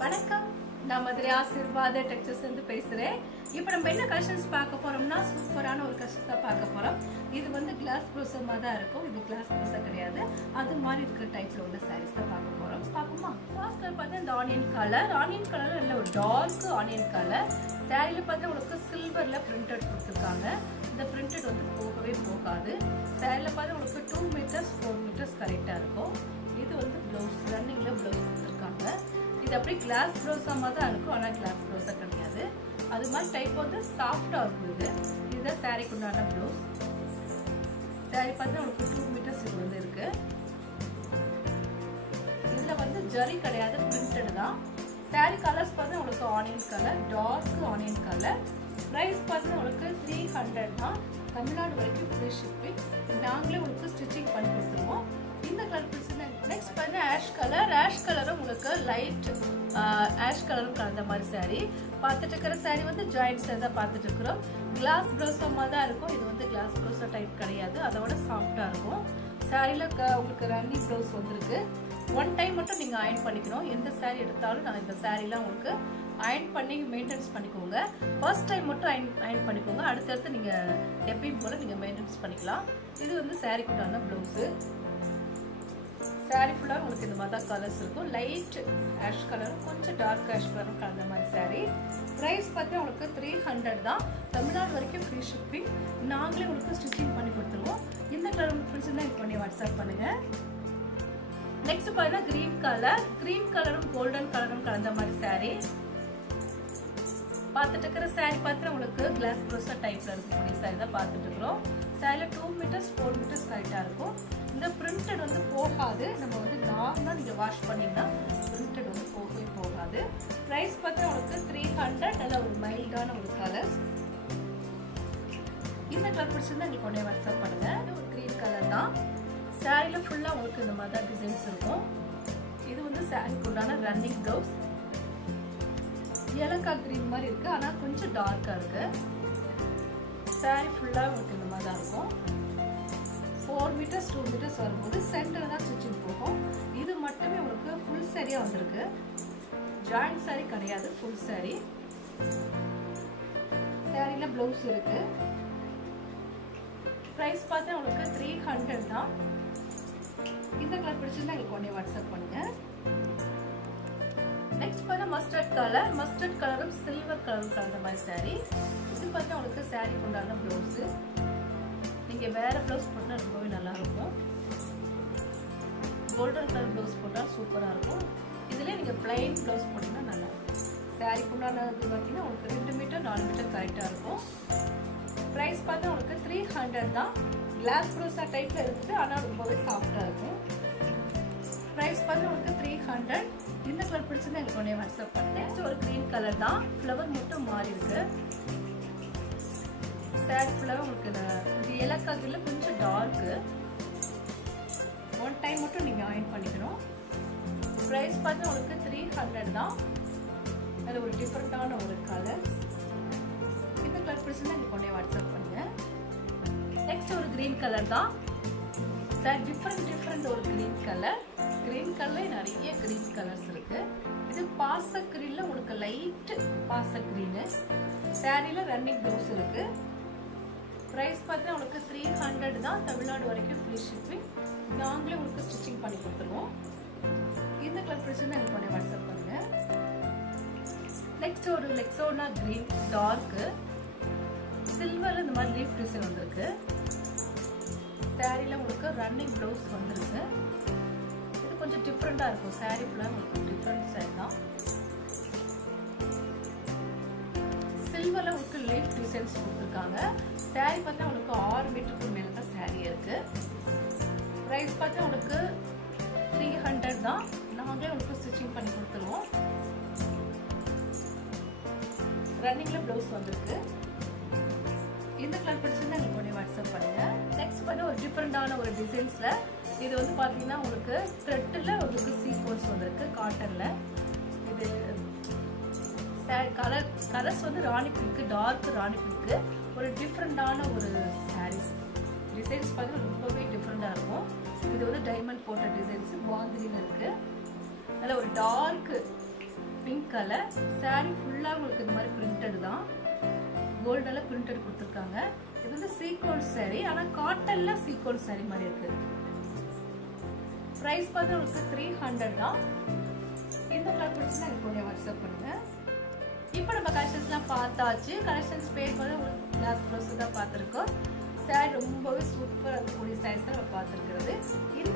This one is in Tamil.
வணக்கம், நான் மதுரை ஆசீர்வாத டெக்ஸ்டைல்ஸ் இருந்து பேசுறேன். இப்போ நம்ம என்ன கலெக்ஷன்ஸ் பார்க்க போறோம்னா சூப்பரான ஒரு கலெக்ஷன் தான் பார்க்க போறோம். இது வந்து கிளாஸ் ப்ளவுஸ் மாதிரி தான் இருக்கும். இது கிளாஸ் ப்ளவுஸ் கிடையாது, அது மாதிரி இருக்கிற டைப்ல உள்ள சாரீஸ் தான் பார்க்க போறோம். பார்ப்போமா? ஃபர்ஸ்ட் கலர் பார்த்தா இந்த ஆனியன் கலர் நல்ல ஒரு டார்க் ஆனியன் கலர். சாரியில பார்த்தா உங்களுக்கு சில்வர்ல பிரிண்டட் கொடுத்துருக்காங்க. இந்த பிரிண்டட் வந்து போகவே போகாது. சாரியில பார்த்தா உங்களுக்கு 2 மீட்டர்ஸ் 4 மீட்டர்ஸ் கரெக்டா இருக்கும். இது வந்து ப்ளவுஸ் ரன்னிங்ல ப்ளவுஸ் கொடுத்துருக்காங்க. இது அப்படியே கிளாஸ் ப்ளவுஸா மாதிரி தான் இருக்கும், ஆனால் கிளாஸ் ப்ளவுஸா கிடையாது. அது மாதிரி டைப் வந்து சாஃப்டா இருக்குது. இதுதான் சாரிக்கு உண்டான ப்ளவுஸ். சாரி பார்த்தா உங்களுக்கு 2 மீட்டர்ஸ் இது வந்து இருக்கு. இதுல வந்து ஜரி கிடையாது, பிரிண்டட் தான். சாரி கலர்ஸ் பார்த்தா உங்களுக்கு onion colour, dark onion colour. Price பார்த்தா உங்களுக்கு 300 தான். தமிழ்நாடு வரைக்கும் ஃப்ரீ ஷிப்பிங். நாங்களே உங்களுக்கு ஸ்டிச்சிங் பண்ணி கொடுத்துருவோம். இந்த கலர் பிடிச்சிருந்தா நெக்ஸ்ட் பார்த்தா ஆஷ் கலர். ஆஷ் கலரும் உங்களுக்கு லைட் ஆஷ் கலரும் கலந்த மாதிரி சாரி. பார்த்துட்டு இருக்கிற சாரி வந்து ஜாயிண்ட் சாரி தான் பார்த்துட்டு இருக்கிறோம். கிளாஸ் ப்ளவுஸோ மாதிரி தான் இருக்கும். இது வந்து கிளாஸ் ப்ளவுஸோ டைப் கிடையாது, அதோட சாஃப்டா இருக்கும். சாரியில உங்களுக்கு ரன்னிங் ப்ளவுஸ் வந்துருக்கு. ஒன் டைம் மட்டும் நீங்க அயன் பண்ணிக்கணும். எந்த சாரி எடுத்தாலும் நான் இந்த சாரிலாம் உங்களுக்கு அயன் பண்ணி மெயின்டெனன்ஸ் பண்ணிக்கோங்க. ஃபர்ஸ்ட் டைம் மட்டும் அயன் பண்ணிக்கோங்க. அடுத்தடுத்து நீங்க எப்பயும் போல நீங்க மெயின்டெனன்ஸ் பண்ணிக்கலாம். இது வந்து சாரிக்கு உண்டான ப்ளவுஸ். சாரி ஃபுல்லாக உங்களுக்கு இந்த மாதிரி தான் கலர்ஸ் இருக்கும். லைட் ஆஷ் கலரும் கொஞ்சம் டார்க் ஆஷ் கலரும் கலந்த மாதிரி சாரி. ப்ரைஸ் பார்த்தா உங்களுக்கு 300 தான். தமிழ்நாடு வரைக்கும் ஃப்ரீ ஷிப்பிங். நாங்களே உங்களுக்கு ஸ்டிச்சிங் பண்ணி கொடுத்துருவோம். இந்த கலர் உங்களுக்கு பிடிச்சிருந்தா எனக்கு பண்ணி வாட்ஸ்அப் பண்ணுங்க. நெக்ஸ்ட் பார்த்தா கிரீன் கலர். கிரீன் கலரும் கோல்டன் கலரும் கலந்த மாதிரி சாரி. பார்த்துட்டு இருக்கிற சாரி பார்த்து உங்களுக்கு கிளாஸ் ப்ளவுஸ் டைப்ல இருக்கக்கூடிய சாரி தான் பார்த்துட்டு இருக்கிறோம். சாரியில 2 மீட்டர்ஸ் 4 மீட்டர்ஸ் கரெக்டா இருக்கும். இந்த பிரிண்டட் வந்து போகாது. நம்ம வந்து நார்மலா நீங்க வாஷ் பண்ணீங்கன்னா பிரிண்டட் வந்து போகவே போகாது. பிரைஸ் பார்த்தா உங்களுக்கு 300. நல்ல ஒரு மைல்டான ஒரு கலர். இந்த கலர் பிடிச்சிருந்தா நீங்க உடனே வாட்ஸ்அப் பண்ணுங்க. ஒரு கிரீன் கலர் தான். சாரியில ஃபுல்லா உங்களுக்கு இந்த மாதிரி தான் டிசைன்ஸ் இருக்கும். இது வந்து சாரிக்கு உண்டான ரன்னிங் ப்ளவுஸ். ஏலக்காய் கிரீன் மாதிரி இருக்கு, ஆனா கொஞ்சம் டார்க்கா இருக்கு. சாரி ஃபுல்லா உங்களுக்கு இந்த மாதிரி தான் இருக்கும். 4 மீட்டர்ஸ் 2 மீட்டர்ஸ் வரும்போது சென்டர்ல தான் ஸ்டிச்சிங் போகும். இது மட்டுமே உங்களுக்கு ஃபுல் சாரியா வந்திருக்கு. ஜாயிண்ட் சாரி கிடையாது, ஃபுல் சாரி. சாரியில ப்ளவுஸ் இருக்கு. பிரைஸ் பார்த்தா உங்களுக்கு 300 தான். இந்த கலர் பிடிச்சிருந்தா எங்களுக்கு உடனே வாட்ஸ்அப் பண்ணுங்க. நெக்ஸ்ட் பார்த்தா மஸ்டர்ட் கலர். மஸ்டர்ட் கலரும் சில்வர் கலரும் கலந்த மாதிரி சாரி. இது பார்த்தா உங்களுக்கு சாரி கொண்டான ப்ளவுஸ். நீங்க வேற ப்ளவுஸ் போட்டா ரொம்பவே நல்லா இருக்கும். கோல்டன் கலர் ப்ளவுஸ் போட்டா சூப்பரா இருக்கும். இதுல நீங்க பிளைன் ப்ளவுஸ் போட்டீங்கன்னா நல்லா இருக்கும். சாரி கொண்டானது பார்த்தீங்கன்னா உங்களுக்கு 2 மீட்டர் 4 மீட்டர் கரெக்டா இருக்கும். பிரைஸ் பார்த்தா உங்களுக்கு 300 தான். கிளாஸ் ப்ளவுஸா டைப்ல இருக்குது, ஆனா ரொம்பவே சாஃப்டா இருக்கும். பிரைஸ் பார்த்தா உங்களுக்கு 300. இந்த கலர் பிடிச்சிருந்தா எனக்கு உடனே வாட்ஸ்அப் பண்ணுங்க. ஒரு கிரீன் கலர் தான். ஃப்ளவர் மட்டும் மாறி இருக்கு. சாரி ஃபுல்லாக உங்களுக்கு இது ஏலக்காய்ல கொஞ்சம் டார்க்கு. ஒன் டைம் மட்டும் நீங்கள் அயன் பண்ணிக்கணும். ப்ரைஸ் பார்த்தா உங்களுக்கு 300 தான். அது ஒரு டிஃப்ரெண்டான ஒரு கலர். இந்த கலர் பிடிச்சிருந்தா எனக்கு உடனே வாட்ஸ்அப் பண்ணுங்க. நெக்ஸ்ட் ஒரு கிரீன் கலர் தான். சார் டிஃப்ரெண்ட் ஒரு கிரீன் கலர். கிரீன் கலர்ல நிறைய கிரீன் கலர்ஸ் இருக்கு. இது பாச கிரீன்ல உங்களுக்கு லைட் பாச கிரீன். சாரியில ரன்னிங் ப்ளவுஸ் இருக்கு. பிரைஸ் பார்த்தா உங்களுக்கு 300 தான். தமிழ்நாடு வரைக்கும் ஃப்ரீ ஷிப்பிங். நாங்களே உங்களுக்கு ஸ்டிச்சிங் பண்ணி கொடுத்துருவோம். இந்த கலர் பிடிச்சிருந்தா எனக்கு உடனே வாட்ஸ்அப் பண்ணுங்க. நெக்ஸ்ட் ஒரு லெக்ஸோனா கிரீன் டார்க். சில்வர்ல இந்த மாதிரி லீஃப் டிசைன் வந்திருக்கு. சாரியில உங்களுக்கு ரன்னிங் ப்ளவுஸ் வந்திருக்கு. இது கொஞ்சம் டிஃப்ரெண்டா இருக்கும். சாரி ஃபுல்லா உங்களுக்கு டிஃப்ரெண்ட் சாரி தான். சில்வர்ல உங்களுக்கு லீஃப் டிசைன்ஸ் கொடுத்துருக்காங்க. சாரி பார்த்தா உங்களுக்கு 6 மீட்டருக்கு மேல தான் சாரி இருக்கு. பிரைஸ் பார்த்தா உங்களுக்கு 300 தான். நாங்களே உங்களுக்கு ஸ்டிச்சிங் பண்ணி கொடுத்துருவோம். ரன்னிங்ல ப்ளவுஸ் வந்திருக்கு. இந்த கலர் பிடிச்சிருந்தா எனக்கு உடனே வாட்ஸ்அப் பண்ணுங்க. நெக்ஸ்ட் பண்ண ஒரு டிஃப்ரெண்டான ஒரு டிசைன்ஸ்ல இது வந்து பாத்தீங்கன்னா உங்களுக்கு த்ரெட்ல உங்களுக்கு சீக்வன்ஸ் வந்திருக்கு காட்டன்ல. இது கலர்ஸ் வந்து ராணி பிங்க், டார்க் ராணி பிங்க். ஒரு டிஃப்ரெண்டான ஒரு சாரீஸ். டிசைன்ஸ் பார்த்தீங்கன்னா ரொம்பவே டிஃப்ரெண்டா இருக்கும். இது வந்து டைமண்ட் போட்ட டிசைன்ஸ் பாந்திரின்னு இருக்கு. அதில் ஒரு டார்க் பிங்க் கலர். சாரி ஃபுல்லா உங்களுக்கு இந்த மாதிரி பிரிண்டட் தான், கோல்டால பிரிண்டட் கொடுத்துருக்காங்க. இது வந்து சீக்வன்ஸ் சாரி, ஆனா காட்டன்ல சீக்வன்ஸ் சாரி மாதிரி இருக்கு. பிரைஸ் பார்த்து உங்களுக்கு 300 தான். இந்த கலர் பிடிச்சா எனக்கு கொஞ்சம் வாட்ஸ்அப் பண்ணுங்க. இப்போ நம்ம கலெக்ஷன்ஸ்லாம் பார்த்தாச்சு. கலெக்ஷன்ஸ் பேர் வந்து உங்களுக்கு கிளாஸ் ப்ளவுஸ் தான் பார்த்துருக்கோம். சாரி ரொம்பவே சூப்பராக இருக்கக்கூடிய சாரீஸ் தான் நம்ம பார்த்துருக்கிறது. இந்த